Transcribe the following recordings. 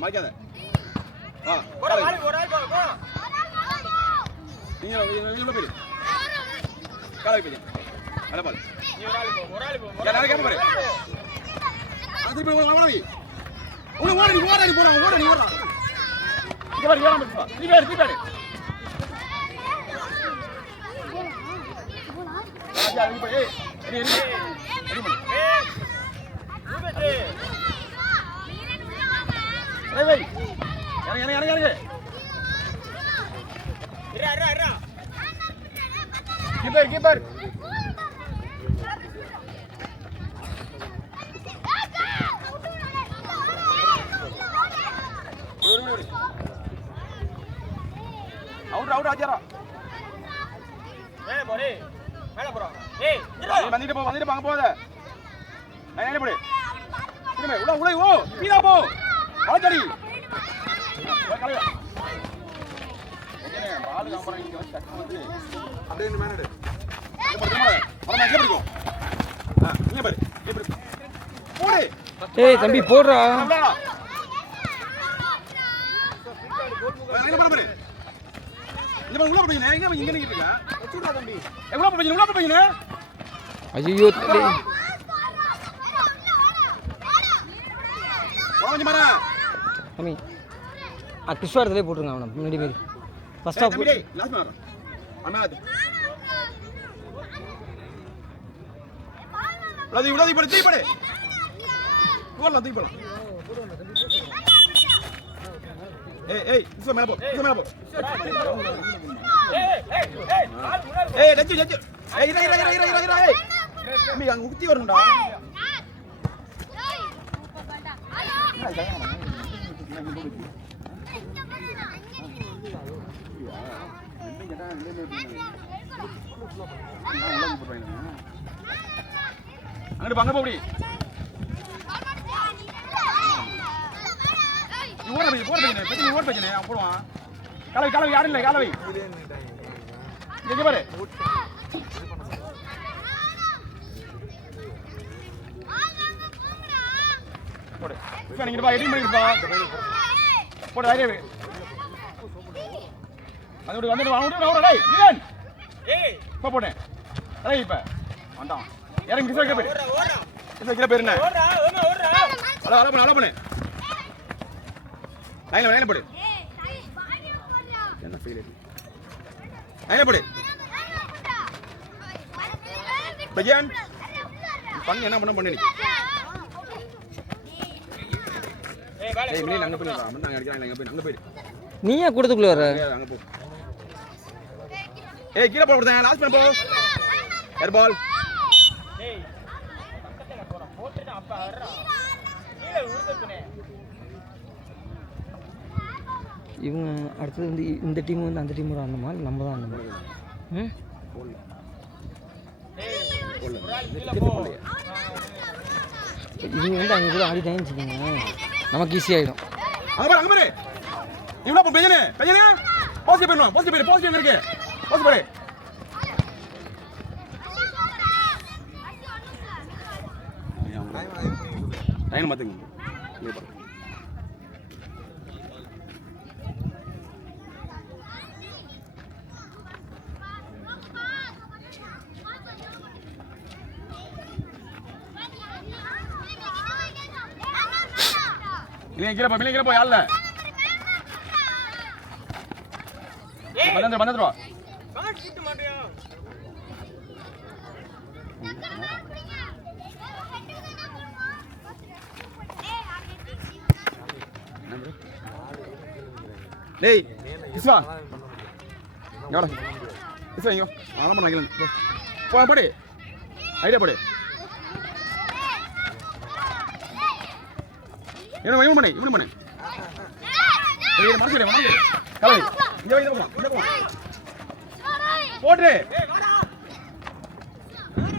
மாய்க்காத வா ஒரு ஆள் போ நீங்க உள்ள போய் காலை போய் அட பால் நீ ஒரு ஆள் போ யாரா கேப்ப பாரு அது போய் வாடி ஓடி போடா இங்க பாரு ஏறாம போ நீ பாரு ராஜா நீ போய் ரெடி ஏய் இறங்கு இரா கீப்பர் அவுட் ஆஜரா மேல போறா ஏய் வந்துட்டு வாங்க போதே என்ன போடு திரும்ப உள்ள ஓ பீடா போ ஆஜடி கலையா என்ன பால் காம்பறீங்க இங்க வந்து டக்கு வந்து அப்படியே இந்த மேனடு வரமா எங்க பிடிக்கும் நீங்க பாரு எப்படி போடு ஏய் தம்பி போடுறா எங்க பாரு இந்த உள்ள போறீங்க எங்க நிக்கிட்டு இருக்க வச்சுடா தம்பி உள்ள போறீங்க ஐயோ தம்பி வாங்க மாரா தம்பி கிருஷ்ணாரத்திலே போட்டுருங்க அவனை முன்னாடி மாரி ஃபர்ஸ்ட் ஆஃப் லாஸ்ட் மாரா அண்ணாது உலதி படு தீ படு போடலாம் தீ போடலாம் ஏய் இசோ மேல போ ஏய் டச்சு ஏய் இர ஏய் அம்மி அங்க உத்தி வரணும்டா அங்க பங்க போடி ஓட பையனே அவன் போடுவான் காலவை யாரும் இல்லை காலவை இங்க பாரு போடு நீங்க பா எடிட் பண்ணிருப்பா போடு ஐடியா அது வந்து வாங்க டேய் நீன் ஏய் இப்ப போடு டேய் இப்ப வந்தான் இறங்கி கிசா பேரு கிசா பேரு என்ன ஓடுறா அல பண்ணு லைன்ல போடு என்ன ஃபீல் லைன்ல போடு பஜன் பண்ணு என்ன பண்ணு நீ ஏய் மினி அங்க போய் வா மண்ணாங்க அடிக்கறாங்க அங்க போய் நீயே கூடதுக்குள்ள வர அங்க போ ஏய் கீழ போடுறேன் லாஸ்ட் பண்ண போ ஏர் பால் ஏய் பக்கத்துல போறா போட்டுடா அப்ப வர்றா கீழ உருதுக்குனே இவங்க அடுத்தது வந்து இந்த டீம் வந்து அந்த டீம் அந்த மாதிரி நம்ம தான் அந்த மாதிரி இவங்க வந்து அங்கே கூட ஆடிட்டாங்கன்னு வச்சுக்கோங்க நமக்கு ஈஸியாகிடும் அங்க பாரு இவ்வளோ பெஞ்சனே பாசிட்டிவ் பண்ணணும் பாசிட்டிவ் இருக்கு பாசிட்டிவ் பாரு டைம் மாத்துங்க இல்ல கீழ போ யால்ல ಬಂದ್ರೋ ಕಾಟ್ ಶಿಫ್ಟ್ ಮಾಡ್ರಿಯಾ டேய் இஸ்வா யாரா இஸ்வா இங்க ஆள பண்ணாங்க போ போடு ஐடியா போடு என்ன இவன் பண்ணு ஏய் மறக்கறே கலை இங்க போ போடு ஏய் வாடா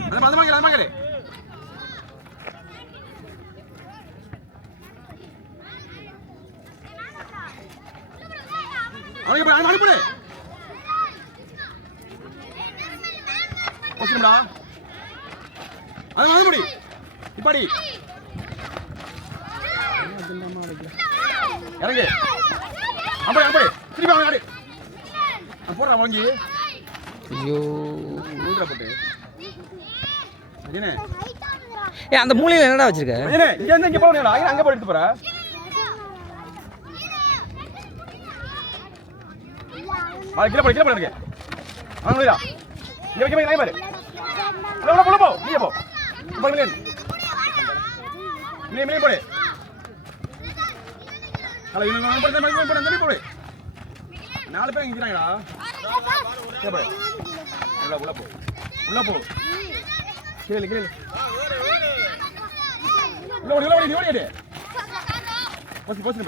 அது மதமாங்கல அவனுக்கு போடு ஓசிடா அது வந்து போடி இப்பாடி இறங்கு அப்படி அப்படி திருப்பி அவன் ஆடு போடுறா வாங்கி ஐயோ ஊடுற போட்டு அஜினே ஏ அந்த மூலையில் என்னடா வச்சிருக்க அஜினே இங்க இருந்து இங்க போறீங்களா அங்க போய் எடுத்து போற கீழே போடுங்க வாங்கடா இங்க வைக்க லைன் பாரு உள்ள போ நீ போ போடு நீ போடு ஹலோ இன்னும் போடு தம்பி போடு 4 பேர் நிக்கிறாங்கடா கீழே போடு உள்ள போ கீழே உள்ள ஓடி ஓடி போச்சு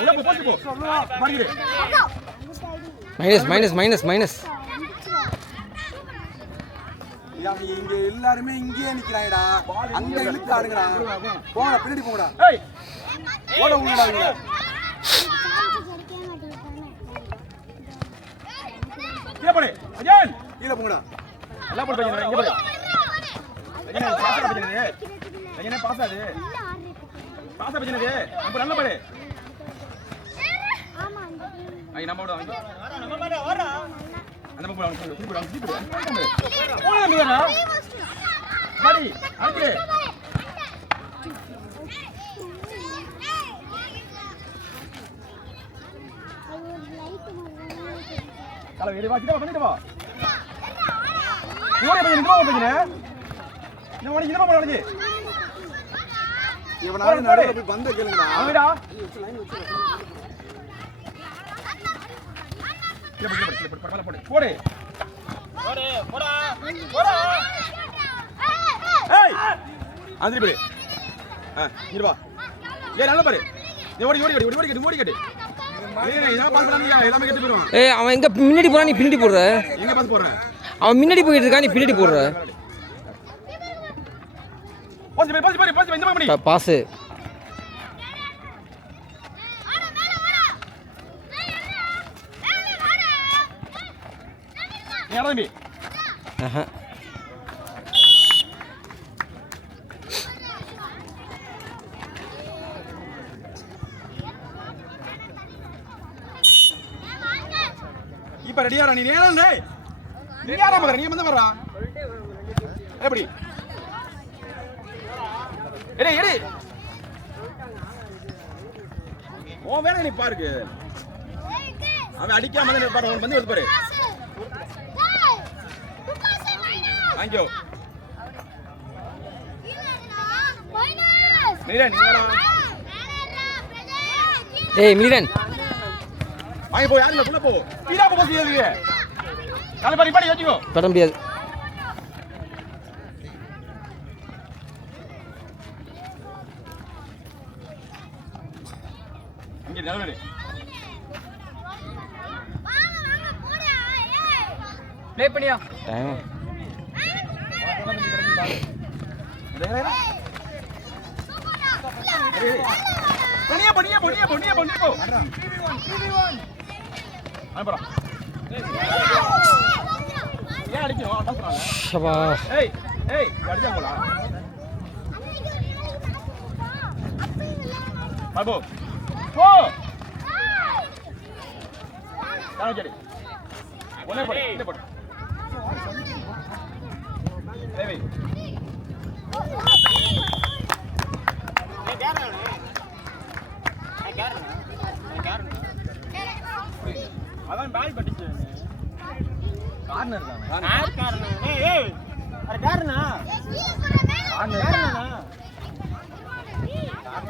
உள்ள போ மாறிடு மைனஸ் இங்க எல்லாருமே இங்கே நிக்கிறாங்கடா அங்க இழுத்து ஆடுங்கடா போடா பின்னாடி போங்கடா ஏய் ஓட உங்கடா இங்க கீழ போடு அஜன் கீழ போங்கடா எல்லாம் போடு பையன் இங்க போடு அஜன் பாஸ் பையனே அஜன் பாஸ் பையனே அப்ப நல்ல பாடு ஐ நம்ம ஓட வாங்க அந்த பக்கம் போடு போடா நீடா மாடி அடிச்சு கல வேடி வா கிட்ட பண்ணிட்டு வா ஓடி பையன் இங்க பையனே நீ ஓடி இங்க போடா இவனால நடுவுல போய் பந்த கேளுங்கடா அவடா போடு போடா ஏய் ஆந்திரி பாரு இரு வா ஏய் நல்ல பாரு நீ ஓடி கட்டு ஏய் நான் பாஸ் பண்ணானீங்க எல்லாமே கட்டி போறோம் ஏய் அவன் எங்க முன்னாடி போறான் நீ பின்னாடி போடுற எங்க பாஸ் போறேன் அவன் முன்னாடி போயிட்டு இருக்கான் நீ பின்னாடி போடுற பாஸ் இந்த பண்ணி பாஸ் நீ ஆரம்பி இப்ப ரெடியா நீ நேரம் டேய் நீ யாரா மகர நீ வந்து வரா எப்படி எடே ஓ வேணா நீ பாருக்கு அவன் அடிக்காம வந்து பாரு அவன் வந்து எடுத்து பாரு தேங்க் யூ மீரன் நீ வரா ஏய் மீரன் வாங்க போ யாருல உள்ள போ கீழ போ போசியே கால பாடி பாடி ஏத்திக்கோ தொட முடியாது இங்க நல்லவே ப்ளே பண்ணியா டைம் பனியா போ அனுப்புறா ஏன் அடிக்கும் அட்டாஸ்றானே ஷபா ஏய் அடிச்சா போலா பாபு போ காணோடி ஒண்ணே போடு இந்த போடு ஏய் அதான் பால் பட்டிச்சு கார்னர் தானே கார்னர் ஏய் அட கார்னா கார்னர்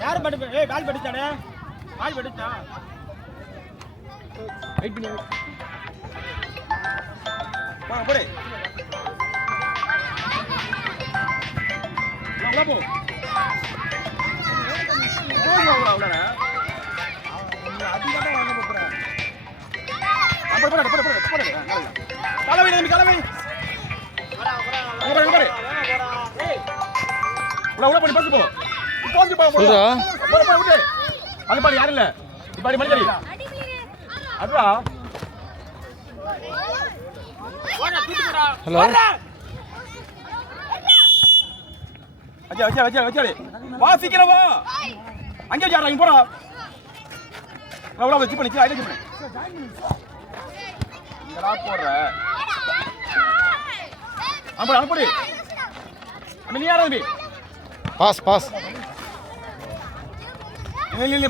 யார் படி ஏய் பால் பட்டிச்சாடே பால் பட்டிச்சா வெயிட் பண்ணி வா போடு வா போ அவ்வளோடா அதிகமாக வாங்க போகிறேன் கலவை உள்ள பண்ணி பஸ் போ போஞ்சு போ விட்டு அது பாடி யாரும் இல்ல பாடி மணி அதுவா ஹலோ வச்சா வா சீக்கிரம் வா அங்கே யாரா இங்க போறா அவ்வளோ வச்சு பண்ணி ஐடியா பண்ணு இங்கடா போடுற அனுப்படி அனுப்படி நீ யாரா தம்பி பாஸ் பாஸ் இல்லை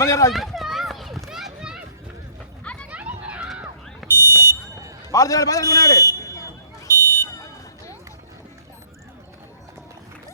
பால் முன்னாடி